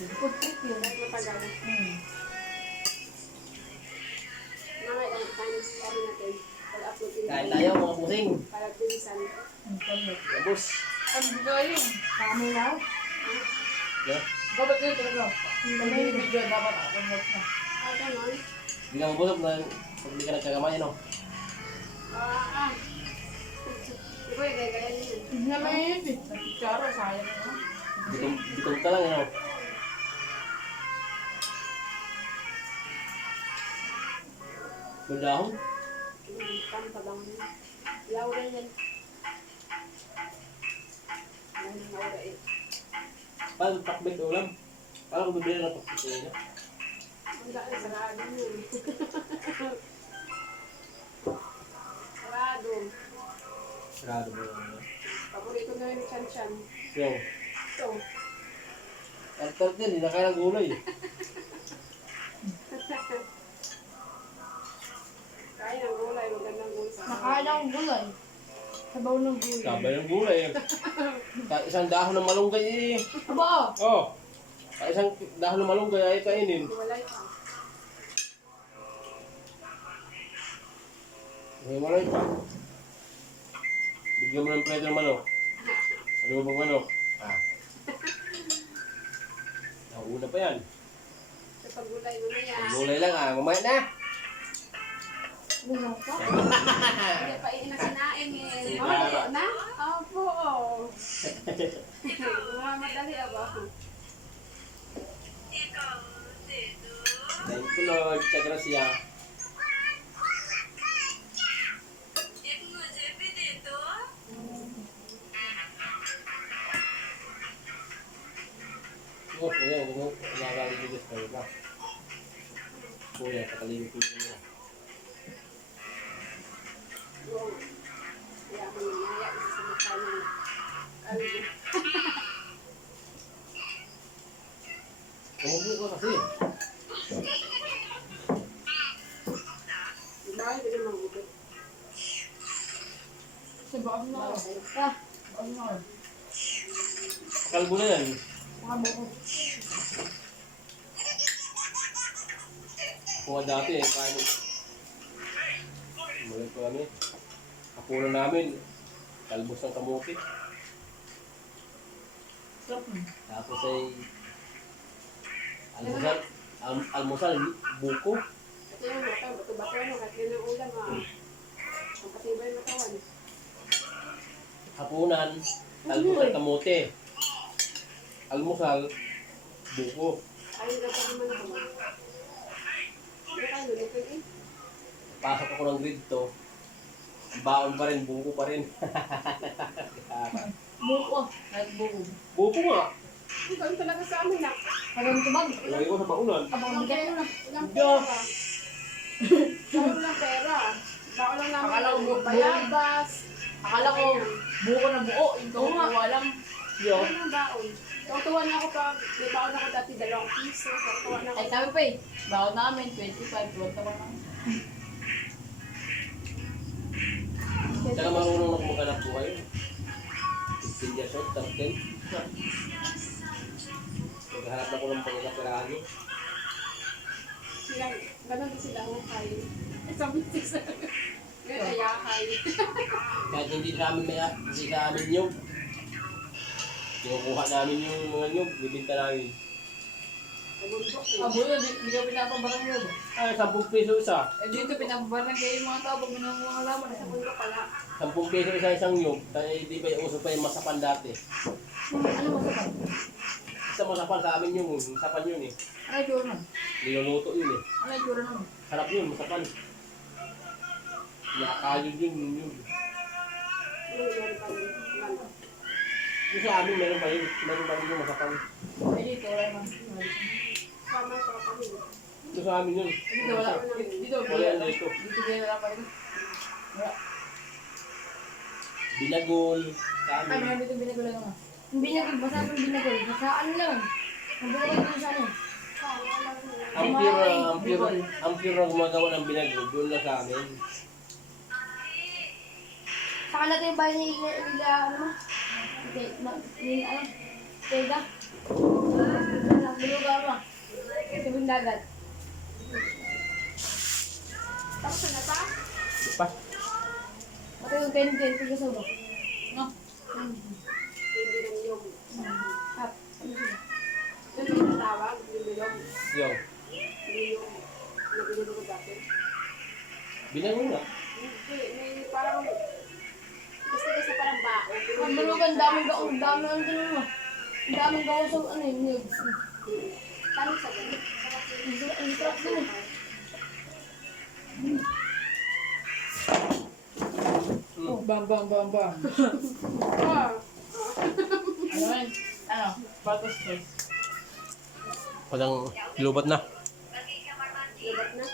Food trip yun. Kahit matagal. Hmm. Mga ilang times, ano natin, pag-upload din Kain tayo mga pusing. para bilisan. Labos. Ang video yun. Kami na. Yeah. Dapat yun talaga. May video dapat upload na. Ah, ganon. Hindi ka mabusog na pag hindi ka nagkakamay, ano? Ikaw yung gaya-gaya niyo. Hindi na may yun eh. Nagkikara, sayang na. Bitong ka lang, ano? Yung dahon? Kanta lang. Laura yan. Ano yung Laura eh. Paano pakbit ulam? Paano kung bibili ng pakbit niya? Ang daan, sarado yun. Sarado. Sarado ba yun? Paborito na rin chan-chan. Yung, Ito. ang din, hindi na kaya ng gulay. Kaya ng gulay, magandang gulay sa Nakain akong gulay. Sabaw ng gulay. Sabay ng gulay. Isang dahon ng malunggay eh. Aba! Oh. Isang dahon ng malunggay ay kainin. Walay pa. Himalay pa. Bigyan mo ng preto ng manok. Ano ba bang manok? Ah. Nauna pa yan. Sa paggulay mo na yan. Gulay lang ah. Mamaya na. Gulay pa? Hindi pa inasinain eh. Maluto na? Opo. Madali ba? Thank you Lord. Sa grasya. Oh, ayan. Nakakalimutan ko ba? Kuya, kakalimutan ko na. Kaya ako nangyaya sa mukha niya. Algo. Umubo ka kasi. Bakit hindi naman magugot? Sabaw na ako. Ah! Sabaw na ako. Kalbo na yan. Mga buko. Kuha dati eh. Kain mo. Malit ko kami. Kapunan namin. Kalbos ng kamuti. Sarap na. Tapos ay almusal, buko. Ito yung mata, bato-bato ano, kahit yun ang ulam ah. Ang patibay yung matawan. Hapunan, talbos ng kamote. Almusal, buko. Ayun na pa naman ako. Hindi kayo lulupin eh. Pasok ako ng grade to. Baon pa rin, buko pa rin. Buko. Like buko. Buko nga. Ito talaga sa amin ah. Parang tubag. Lagi ko sa baunan. Abang bigat mo na. Ilang pera. Dahil lang pera. Bako lang namin. Akala ko buko. Bayabas. Akala ko buko na buo. Yung kukuha lang. Yo. Ano ang baon? Tutuwa na ako pag may baon ako dati 2 piso. Tutuwa na ako. Ay sabi pa eh. Bawal namin 25. Tuwag naman lang. Tsaka marunong ako maghanap po kayo. 15 years old, 13. Maghanap ako ng pangkakapirado. Sila, ganun din sila hukay. Isang bisis. Ngayon ayahay. Kahit hindi sa amin hindi sa amin nyug. Kinukuha namin yung mga nyug, bibinta namin. Nabundok eh. Abo yun. Hindi ka pinapabarang yun. Ay, 10 piso isa. Eh dito pinapabarang kayo yung mga tao pag minanguha halaman. Sa bundok pala. 10 piso isa isang nyug. Tayo di ba uso pa yung masapan dati. Ano masakal? Isa masapan sa amin yung masapan yun eh. Ano yung tsura nun? Niluluto yun eh. Ano yung tsura nun? Sarap yun, masapan. Nakakayod yun yun. Ano yung pa rin? Ano? Yung sa amin meron pa yun. Meron pa rin yung masapan. Eh dito wala naman. Sama ko kami. Yung sa amin yun. Dito wala. Dito Wala yan dito. Dito din wala pa rin. Wala. Binagol. Sa Ay, amin. meron dito binagol lang. Yung binagol, basta yung binagol. Basaan lang. Ang binagol ko sa ano. Ang pure na gumagawa ng binagol. Doon lang sa amin. Saka natin yung bahay nila, ano mo? Okay, ano? Tega? Ano? dagat. Tapos na pa? Pa. Pati yung tentin, pagkasubo. No? Hindi na niyog. Hap. Yun yung tawag, yung bilog. Yung. Hindi yung nabinulog ko dati. Bilang nga. Hindi, may parang... Kasi parang bao. pero Ang hindi malugan, siya- daming gaong, dami ang ganun mo. Ang daming gaong sa ano yun, yun. Tanong sa ganun. Sarap yun. Ang sarap din eh. Oh, bam, bam, bam, bam. Ah, Ano yun? Ano? Bagus guys. Walang lubat na. Lubat na.